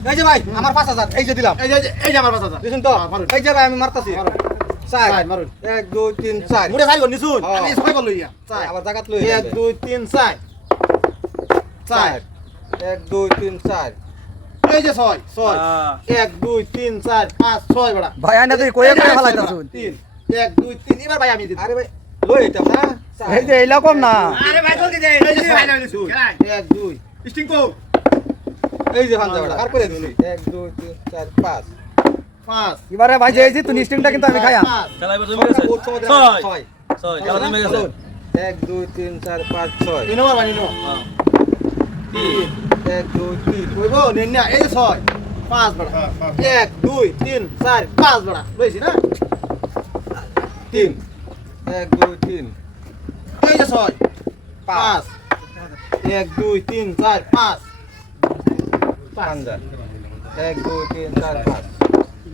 এই যে ভাই আমার পাঁচ হাজার। এই যে দিলাম। এই যে এই যে- আমার পাঁচ হাজার। বুঝুন তো। হ্যাঁ, এই যে ভাই আমি মারতাছি। চার। মারুন। এক দুই তিন চার। মুড়ে চাই করনি শুন হ্যাঁ। আমি সবাই করল ইয়া চার। আবার জায়গাত লই এক দুই তিন চার। চার। চার। এক দুই তিন চার। এই যে ছয়। ছয়। এক দুই তিন চার পাঁচ ছয় বেড়া। ভাই আইনা তুই কয়ে কয়ে ফেলাইতাছুন তিন। এক দুই তিন। এবার ভাই আমি আরে ভাই লই এটা না এই যে এইরকম না। আরে ভাই জলদি দে। এই যে ভাই লইলি শুন এক দুই। স্টিং কো। এই যে ভাঞ্জাটা আর করে দিছি 1 2 3 4 5 5 এবারে ভাই যে এই তুমি স্টিংটা কিন্তু আমি খাইয়া খেলা এবার জমে গেছে। 6 6 6 খেলা জমে গেছে। 1 2 3 4 5 6 তিন ওভার বানিয়ে নাও। হ্যাঁ। 3 1 2 3 কইবো নেন না এই 6 5 বড়া। 1 2 3 4 5 বড়া। লইছি না? 3 1 2 3 এই যে 6 5 1 2 3 4 5 পাঞ্জার এক দুই তিন চার পাঁচ।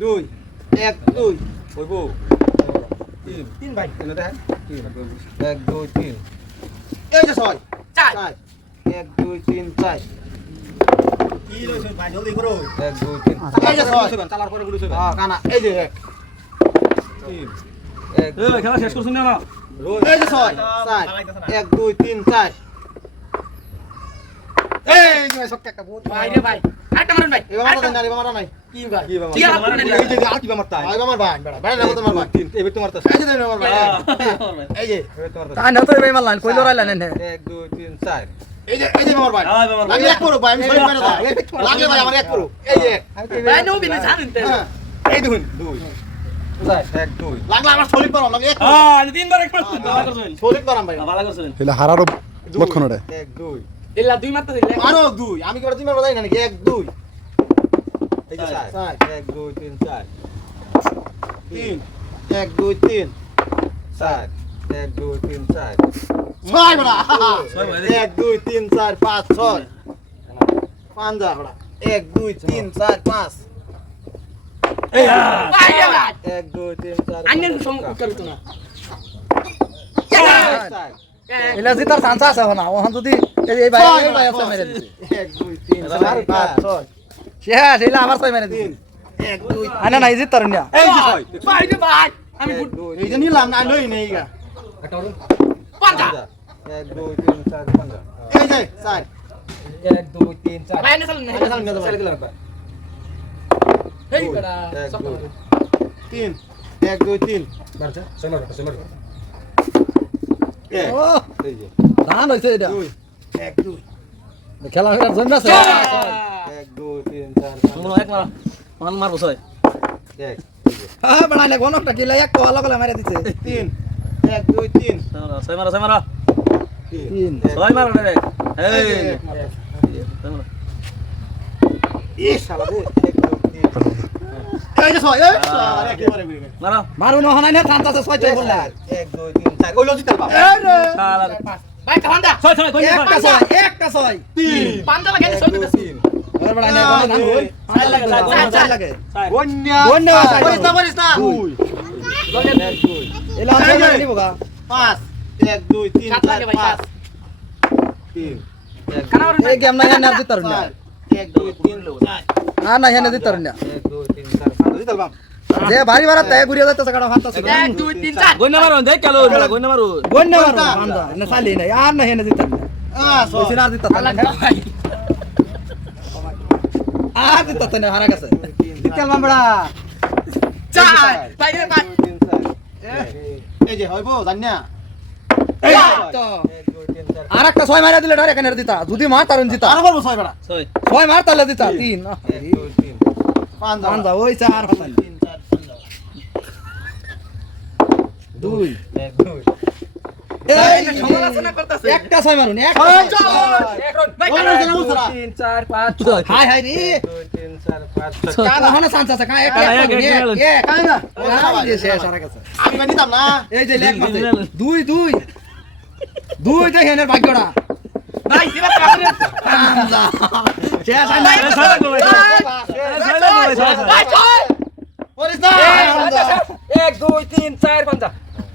দুই। এক দুই। হইব। তিন। তিন ভাই। কেন দেখেন তিন হ্যাঁ? এক দুই তিন। এই যে ছয়। চার। এক দুই তিন চার। এক দুই তিন। এই যে ছয়। চালার পরে গুলো হ্যাঁ কানা। এই যে এক। তিন এক খেলা শেষ করছেন না এই যে এক দুই তিন চার। এই যে একটা বহুত ভাই রে আরেকটা মারেন ভাই এবার মারা নাই এবার মারা নাই কি ভাই? কি বাবা কি আর আপনার এই যে আর কি বামার তাই ভাই আমার ভাই বেড়া বেড়া না তোমার ভাই তিন এবার তোমার তো এই যে আমার ভাই এই যে। এবার তোমার তো তাই না তো এই মারলাম কইলো রাইলেন এনে? এক দুই তিন চার। এই যে এই যে আমার ভাই হ্যাঁ। লাগলে এক করো ভাই আমি সরি মেরে দাও লাগলে ভাই আমার এক করো। এই যে। ভাই নো বিনে জানেন তো। এই দেখুন দুই। এক এলা দুই দুই মাত্র দিলে আরও দুই। আমি কি তুমি মারবো জানি না নাকি? এক দুই। এই যে চার। এক দুই তিন চার। তিন। এক দুই তিন। চার। এক দুই তিন চার। ছয় বড়া। এক দুই তিন চার পাঁচ ছয়। পাঁচ বড়া। এক দুই তিন চার পাঁচ। এক দুই তিন চার আন্যের পাঁচ, না। এলা জিতার চান্স আছে না। ওখান যদি এই ভাই এই ভাই আছে মেরে দিছে। এক দুই তিন চার পাঁচ ছয়। শেষ এলা আমার ছয় মেরে দিছে। তিন এক দুই আনা নাই জিতার না এই যে ছয় ভাই রে ভাই আমি এক ফুট দুই এই যে নিলাম না লই নেই গা। পাঁচটা। পাঁচা। এক দুই তিন চার পাঁচ। এই যে চার। এক দুই তিন চার। ভাই না চালেন না আরে না, চালেন না। হেই বড়া এক দুই। তিন। এক দুই তিন। এক ও। এই ধান হইছে এটা। এক দুই খেলা জমি আছে। এক দুই তিন চার তোমরা এক মার মান মারবো ছয়। এক হ্যাঁ বানাইলে গনকটা কিলা এক কলা কলা মেরে দিছে। তিন। এক দুই তিন। ছয় মারা ছয় মারা তিন। ছয় মারা এই। শালা রে এক দুই তিন। এই যে ছয় এই। মারা। ন আছে বললা। এক দুই তিন চার। ওই বাবা। ভাই কান্দা ছয় ছয় কই একটা ছয় একটা ছয়। তিন। পাঁচটা লাগে দুই দিতেছি তিন চার লাগে, চার, চার চার। লাগে। বন্যা বন্যা চার। করিস না না দুই। এক দুই এলা এই যে। পাঁচ। এক দুই তিন সাত লাগে ভাই, পাঁচ। তিন। এক এই গেম না না জিতার না। এক দুই তিন। চার আর না হেনে জিতার না। এক দুই তিন চার। পাঁচ লজিক তার বাবা যে ভারী ভাড়া তাই ঘুরিয়ে যাইতেছে কাটা ফান্তাছে এক দুই তিন চার। গন্যা মারুন দেখ কেলো গন্যা মারুন। গন্য মারো বান্দা না চালি নাই। আর না হেনে জিতার না আহ কইছি ছয় না জিতার আল্লাহ না ভাই আর জিতার না হারা গেছে। জিতাল মামড়া চার ভাই রে ভাই এই যে হইব জানি না এই তো। এক দুই তিন চার। আর একটা ছয় মারা দিলে ডাইরেক্ট এখানে দিতা। যদি মার তারুন জিতা আরও বলব ছয় বেড়া ছয়। ছয় মার তাহলে দিতা। তিন পাঁচ ওই চার হাতাল তিন চার পাঁচ যা দুই। এক দুই। এই! সমালোচনা করতেছে। একটা ছয় মারুন এক ছয় এক রন ভাই বলো কানা না বুঝরা তিন চার পাঁচ ছয়। হাই হাই রে। দুই তিন চার পাঁচ ছয়। কার? ওখানে চান্স কা এক এক, এক এক, এক, এক। এক। কাই না শেষ হারা গেছে আমি নিতাম না। এই যে লেখ মারছে। দিন, দিন। দুই দুই। দুই দেখেন এর ভাগ্যটা ভাই দিবা। শেষ না। না এক দুই তিন চার পাঁচা